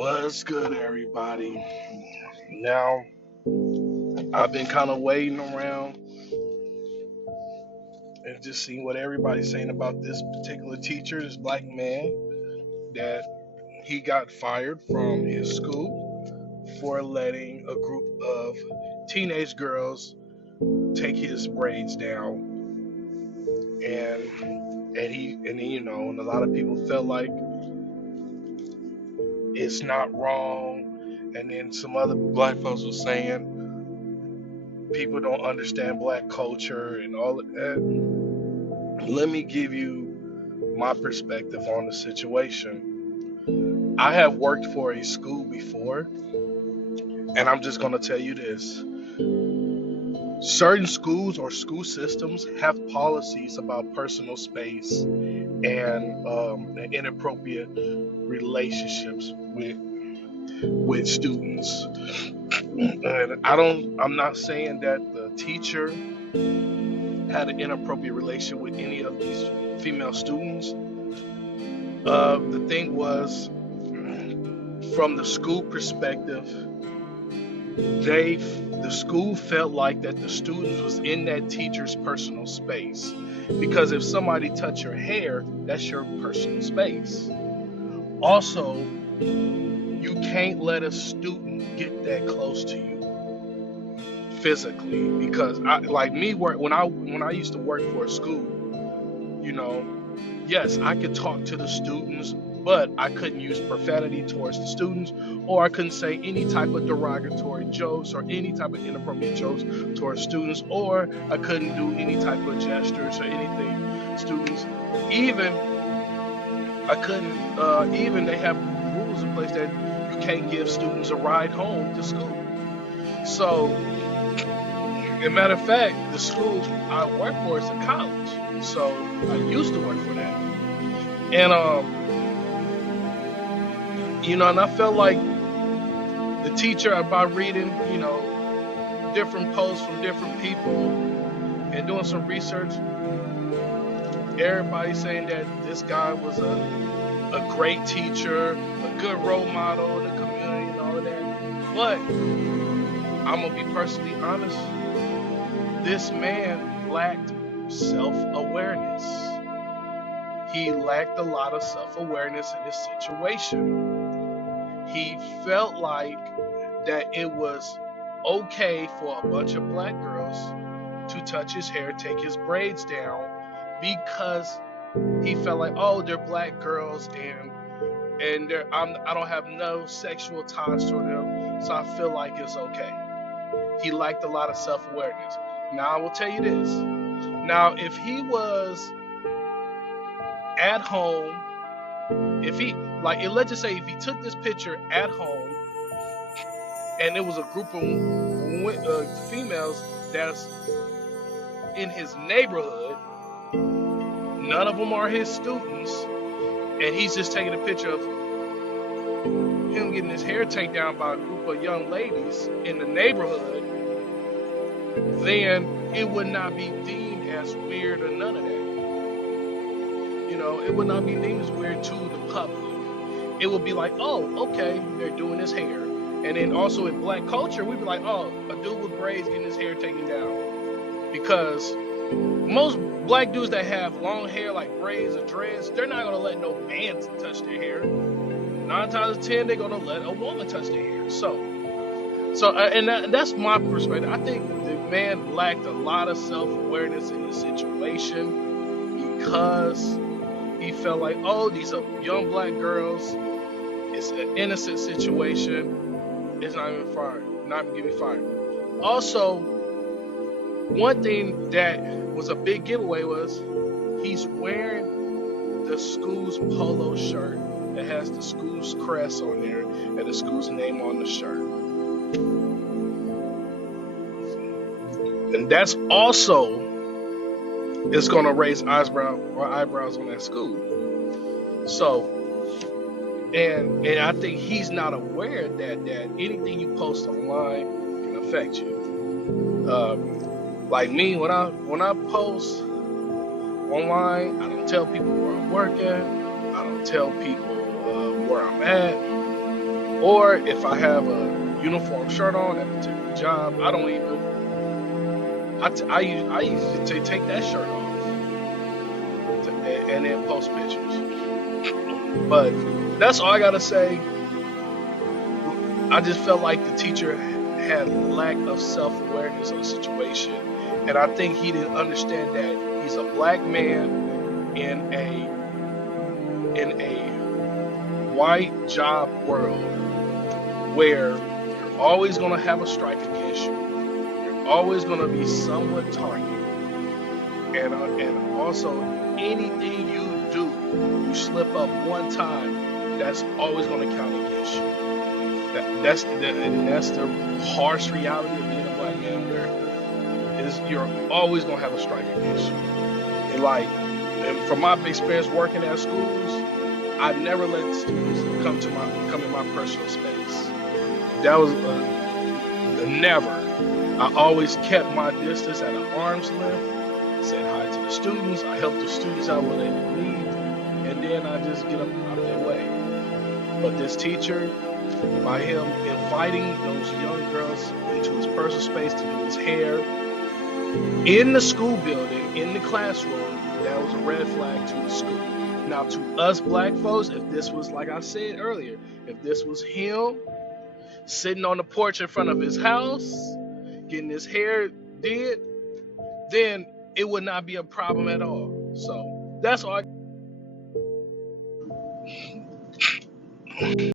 What's good, everybody? Now, I've been kind of waiting around and just seeing what everybody's saying about this particular teacher, this black man, that he got fired from his school for letting a group of teenage girls take his braids down, and a lot of people felt like it's not wrong, and then some other black folks were saying people don't understand black culture and all of that. Let me give you my perspective on the situation. I have worked for a school before, and I'm just going to tell you this. Certain schools or school systems have policies about personal space and inappropriate relationships with students. And I'm not saying that the teacher had an inappropriate relationship with any of these female students. The thing was, from the school perspective, the school felt like that the students was in that teacher's personal space, because if somebody touch your hair, that's your personal space. Also, you can't let a student get that close to you physically, because when I used to work for a school, yes, I could talk to the students, but I couldn't use profanity towards the students, or I couldn't say any type of derogatory jokes or any type of inappropriate jokes towards students, or I couldn't do any type of gestures or anything. Students, even I couldn't, even they have rules in place that you can't give students a ride home to school. So, as a matter of fact, the school I work for is a college, so I used to work for that, and and I felt like the teacher, about reading, different posts from different people and doing some research, everybody saying that this guy was a great teacher, a good role model in the community and all of that. But I'm gonna be personally honest, this man lacked self-awareness. He lacked a lot of self-awareness in this situation. He felt like that it was okay for a bunch of black girls to touch his hair, take his braids down, because he felt like, oh, they're black girls, and I don't have no sexual ties to them, so I feel like it's okay. He lacked a lot of self-awareness. Now, I will tell you this. Now, if he was at home, let's just say if he took this picture at home and it was a group of females that's in his neighborhood, none of them are his students, and he's just taking a picture of him getting his hair taken down by a group of young ladies in the neighborhood, then it would not be deemed as weird or none of that. It would not be deemed as weird to the public. It would be like, oh, okay, they're doing his hair. And then also in black culture, we'd be like, oh, a dude with braids getting his hair taken down. Because most black dudes that have long hair, like braids or dreads, they're not going to let no man touch their hair. 9 times out of 10, they're going to let a woman touch their hair. That's my perspective. I think the man lacked a lot of self-awareness in this situation, because he felt like, oh, these are young black girls. It's an innocent situation. It's not even fired. Not even getting fired. Also, one thing that was a big giveaway was he's wearing the school's polo shirt that has the school's crest on there and the school's name on the shirt. And that's also, it's going to raise eyebrows on that school. So, and I think he's not aware that anything you post online can affect you. Like me, when I post online, I don't tell people where I'm working. I don't tell people where I'm at. Or if I have a uniform shirt on at a particular job, I don't even. I usually take that shirt off and then post pictures. But that's all I gotta say. I just felt like the teacher had lack of self-awareness of the situation, and I think he didn't understand that he's a black man in a white job world where you're always gonna have a strike against you. You're always gonna be somewhat targeted, and also anything you do, you slip up one time, that's always gonna count against you. That's the harsh reality of being a black man, where is you're always gonna have a strike against you. And like, and from my experience working at schools, I never let students come in my personal space. That was never. I always kept my distance at an arm's length. Said hi to the students. I helped the students out when they need, and then I just get them out of their way. But this teacher, by him inviting those young girls into his personal space to do his hair in the school building, in the classroom, that was a red flag to the school. Now, to us black folks, if this was, like I said earlier, if this was him sitting on the porch in front of his house, getting his hair did, then it would not be a problem at all. So that's all.